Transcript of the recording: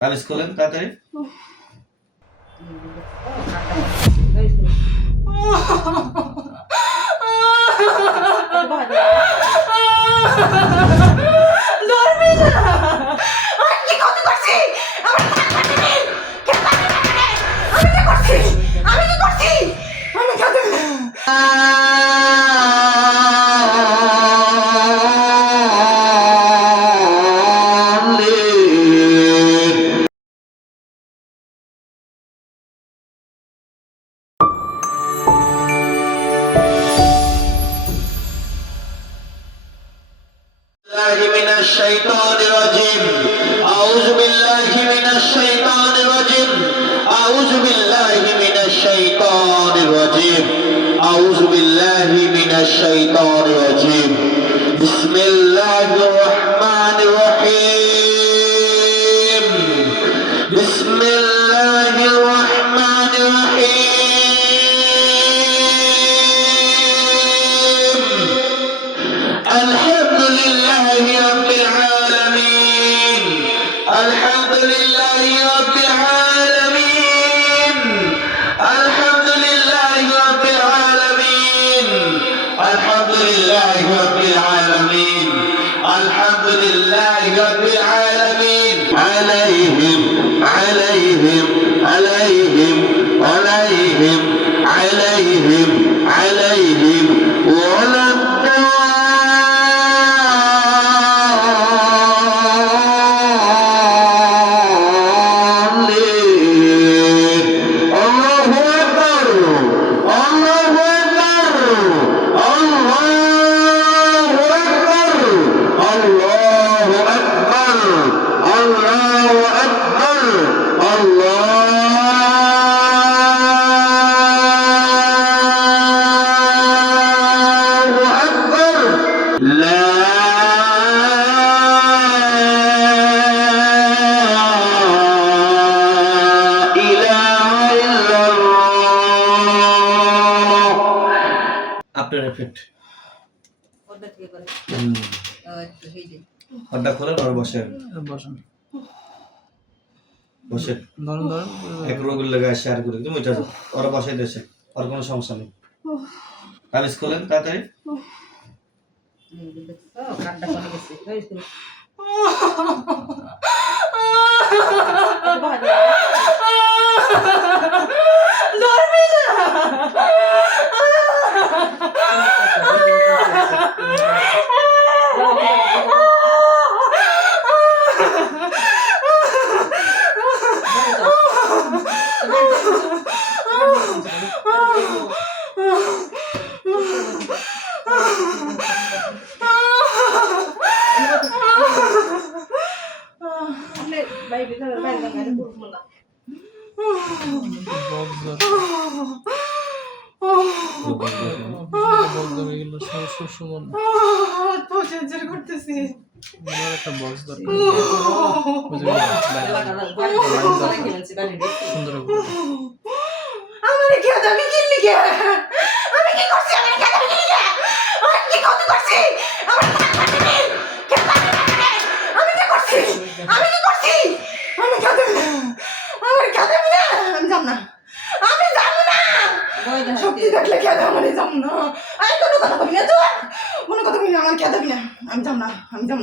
তাবিজ খোলেন তাড়াতাড়ি। من الشيطان الرجيم أعوذ بالله من الشيطان الرجيم أعوذ بالله من الشيطان الرجيم أعوذ بالله من الشيطان الرجيم بسم الله الرحمن الرحيم بسم الله الرحمن الرحيم الحمد لله رب العالمين الحمد لله رب العالمين الحمد لله رب العالمين الحمد لله رب العالمين الحمد لله رب العالمين عليهم عليهم عليهم عليهم عليهم عليهم ولا আপনার এফেক্ট পর্দা খোলেন আর বসেন বসে এক রোগের লেগে শেয়ার করে তুমি ওইটা ওরা বসাই দিয়েছে আর কোনো সমস্যা নেই তাবিজ খোলেন তাড়াতাড়ি শক্তি থাকলে খেতে আমার যাম না আমি কোনো কথা বলি না তো কোনো কথা বলি না আমার খেতে না আমি যাম না